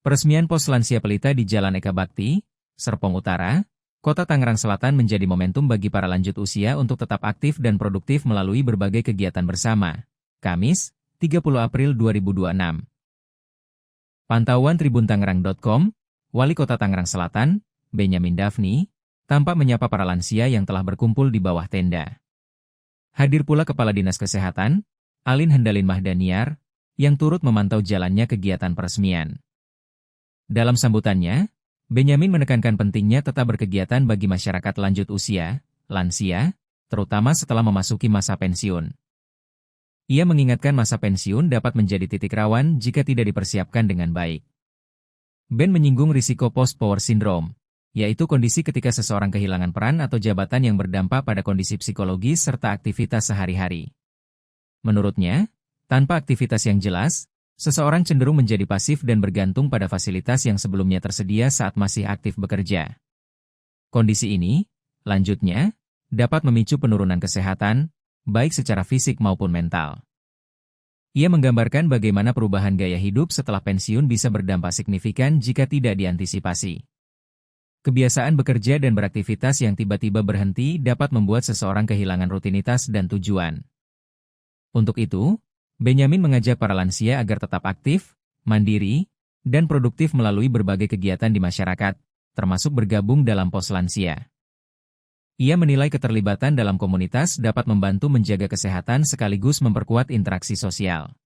Peresmian Pos Lansia Pelita di Jalan Eka Bakti, Serpong Utara, Kota Tangerang Selatan menjadi momentum bagi para lanjut usia untuk tetap aktif dan produktif melalui berbagai kegiatan bersama. Kamis, 30 April 2026. Pantauan tribuntangerang.com, Wali Kota Tangerang Selatan, Benyamin Daphni, tampak menyapa para lansia yang telah berkumpul di bawah tenda. Hadir pula Kepala Dinas Kesehatan, Alin Hendalin Mahdaniar, yang turut memantau jalannya kegiatan peresmian. Dalam sambutannya, Benyamin menekankan pentingnya tetap berkegiatan bagi masyarakat lanjut usia, lansia, terutama setelah memasuki masa pensiun. Ia mengingatkan masa pensiun dapat menjadi titik rawan jika tidak dipersiapkan dengan baik. Ben menyinggung risiko post-power syndrome, yaitu kondisi ketika seseorang kehilangan peran atau jabatan yang berdampak pada kondisi psikologis serta aktivitas sehari-hari. Menurutnya, tanpa aktivitas yang jelas, seseorang cenderung menjadi pasif dan bergantung pada fasilitas yang sebelumnya tersedia saat masih aktif bekerja. Kondisi ini, lanjutnya, dapat memicu penurunan kesehatan, baik secara fisik maupun mental. Ia menggambarkan bagaimana perubahan gaya hidup setelah pensiun bisa berdampak signifikan jika tidak diantisipasi. Kebiasaan bekerja dan beraktivitas yang tiba-tiba berhenti dapat membuat seseorang kehilangan rutinitas dan tujuan. Untuk itu, Benyamin mengajak para lansia agar tetap aktif, mandiri, dan produktif melalui berbagai kegiatan di masyarakat, termasuk bergabung dalam pos lansia. Ia menilai keterlibatan dalam komunitas dapat membantu menjaga kesehatan sekaligus memperkuat interaksi sosial.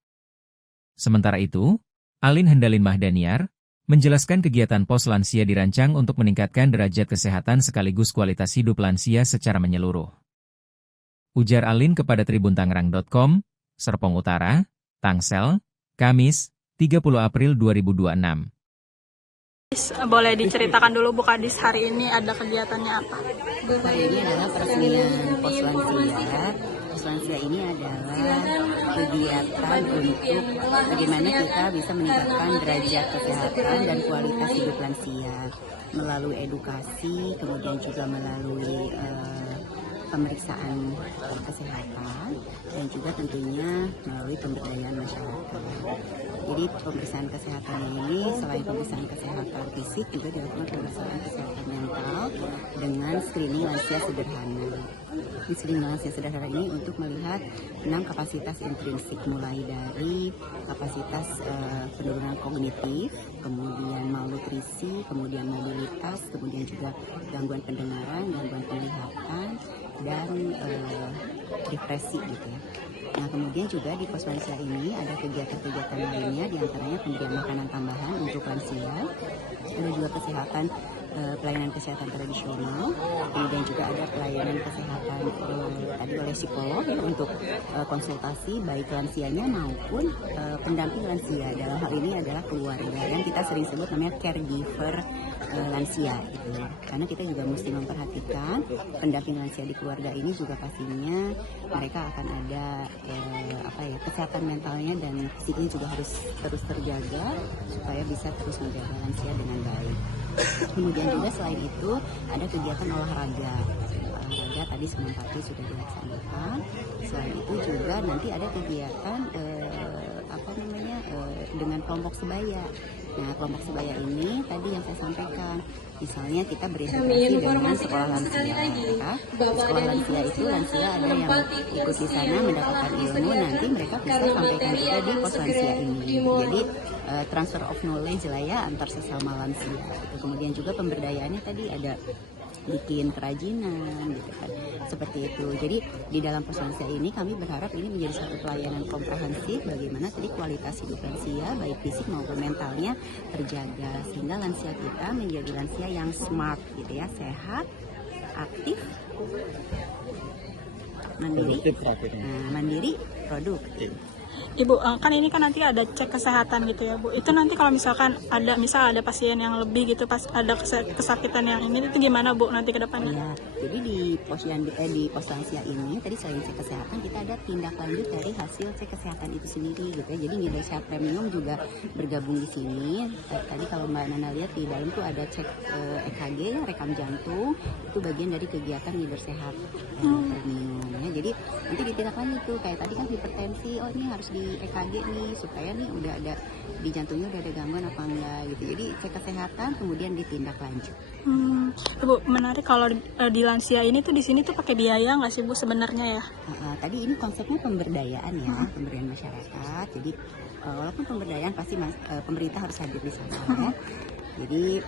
Sementara itu, Alin Hendalin Mahdaniar menjelaskan kegiatan pos lansia dirancang untuk meningkatkan derajat kesehatan sekaligus kualitas hidup lansia secara menyeluruh. Ujar Alin kepada tribuntangerang.com, Serpong Utara, Tangsel, Kamis, 30 April 2026. Boleh diceritakan dulu Bu Kadis, hari ini ada kegiatannya apa? Hari ini adalah peresmian Pos Lansia. Pos Lansia ini adalah kegiatan untuk bagaimana kita bisa meningkatkan derajat kesehatan dan kualitas hidup lansia melalui edukasi, kemudian juga melalui pemeriksaan kesehatan dan juga tentunya melalui pemberdayaan masyarakat. Jadi pemeriksaan kesehatan ini selain pemeriksaan kesehatan fisik juga dilakukan pemeriksaan kesehatan mental dengan screening lansia sederhana. Di screening lansia sederhana ini untuk melihat 6 kapasitas intrinsik mulai dari kapasitas penurunan kognitif, kemudian malnutrisi, kemudian mobilitas, kemudian juga gangguan pendengaran, gangguan penglihatan, dan depresi gitu ya. Nah kemudian juga di pos lansia ini ada kegiatan-kegiatan lainnya, diantaranya pemberian makanan tambahan untuk lansia, ada juga kesehatan, pelayanan kesehatan tradisional, kemudian juga ada pelayanan kesehatan tadi oleh psikolog ya, untuk konsultasi baik lansianya maupun pendamping lansia. Dalam hal ini adalah keluarga yang kita sering sebut namanya caregiver lansia gitu ya. Karena kita juga mesti memperhatikan pendamping lansia di keluarga ini juga pastinya mereka akan ada kesehatan mentalnya dan fisiknya juga harus terus terjaga supaya bisa terus menjaga lansia dengan baik. Kemudian juga selain itu ada kegiatan olahraga tadi sebelum pagi sudah dilaksanakan. Selain itu juga nanti ada kegiatan dengan kelompok sebaya. Nah kelompok sebaya ini tadi yang saya sampaikan, misalnya kita berintegrasi dengan sekolah lansia. Sekolah lansia itu lansia ada yang ikut di sana mendapatkan ilmu, nanti mereka bisa sampaikan juga di pos lansia ini. Jadi transfer of knowledge lah ya antar sesama lansia. Kemudian juga pemberdayaannya tadi ada bikin kerajinan gitu kan, seperti itu. Jadi di dalam pos lansia ini kami berharap ini menjadi satu pelayanan komprehensif bagaimana tadi kualitas hidup lansia baik fisik maupun mentalnya terjaga sehingga lansia kita menjadi lansia yang smart gitu ya, sehat, aktif, mandiri, produktif. Ibu, kan ini kan nanti ada cek kesehatan gitu ya Bu. Itu nanti kalau misalkan ada pasien yang lebih gitu, pas ada kesakitan yang ini, itu gimana Bu nanti ke depannya? Ya, jadi di pos lansia ini tadi selain cek kesehatan kita ada tindak lanjut dari hasil cek kesehatan itu sendiri gitu ya. Jadi nilai sehat premium juga bergabung di sini. Tadi kalau Mbak Nana lihat di dalam tuh ada cek EKG, rekam jantung, itu bagian dari kegiatan leader sehat premium ya. Jadi nanti ditindak lanjut tuh kayak tadi kan hipertensi, oh ini harus harus di EKG nih supaya nih udah ada di jantungnya udah ada gangguan apa enggak gitu. Jadi cek kesehatan kemudian ditindak lanjut. Bu, menarik kalau di lansia ini tuh di sini tuh pakai biaya nggak sih Bu sebenarnya ya? Tadi ini konsepnya pemberdayaan ya, pemberdayaan masyarakat. Jadi walaupun pemberdayaan pasti pemerintah harus hadir di sana ya. Jadi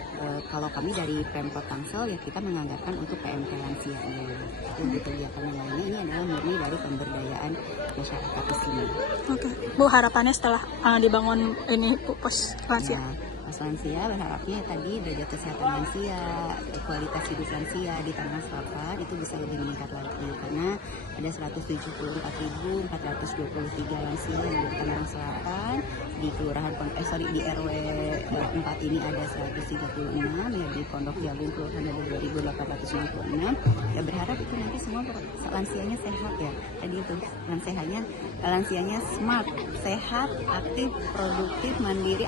kalau kami dari Pemkot Tangsel ya kita menganggarkan untuk PMK lansianya. Untuk kegiatan yang lainnya ini adalah murni dari pemberdayaan masyarakat di sini. Oke, Bu, harapannya setelah dibangun ini Bu, pos lansia? Pos lansia berharapnya tadi derajat kesehatan lansia, kualitas hidup lansia di Tangerang Selatan itu bisa lebih meningkat lagi karena ada 174.423 lansia yang ada di Tangerang Selatan, di kelurahan di RW 4 ini ada 136, ya di Pondok Jagung kelurahan ada 2.866. Ya berharap itu nanti semua lansianya sehat ya. Tadi itu lansianya smart, sehat, aktif, produktif, mandiri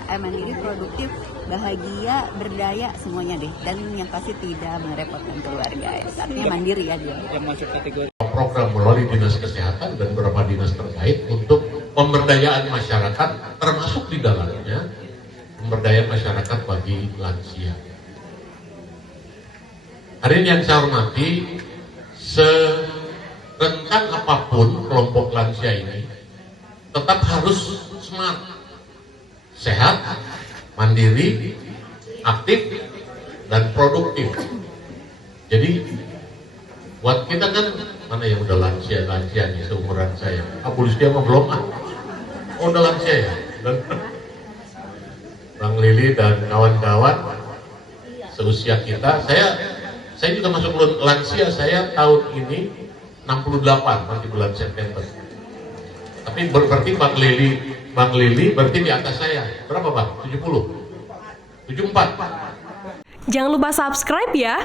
produktif, bahagia, berdaya semuanya deh, dan yang pasti tidak merepotkan keluarga ya. Artinya mandiri ya dia. Yang masuk kategori program melalui dinas kesehatan dan beberapa dinas terkait untuk pemberdayaan masyarakat, termasuk di dalamnya pemberdayaan masyarakat bagi lansia. Hari ini yang saya hormati, serentan apapun kelompok lansia ini tetap harus smart, sehat, mandiri, aktif, dan produktif. Jadi buat kita kan, mana yang udah lansia nih seumuran saya. Bu Listia mah belum Oh udah lansia ya. Dan Bang Lili dan kawan-kawan seusia kita, saya juga masuk lansia, saya tahun ini 68 nanti bulan September. Tapi berarti Bang Lili berarti di atas saya. Berapa Bang? 70? 74? Jangan lupa subscribe ya.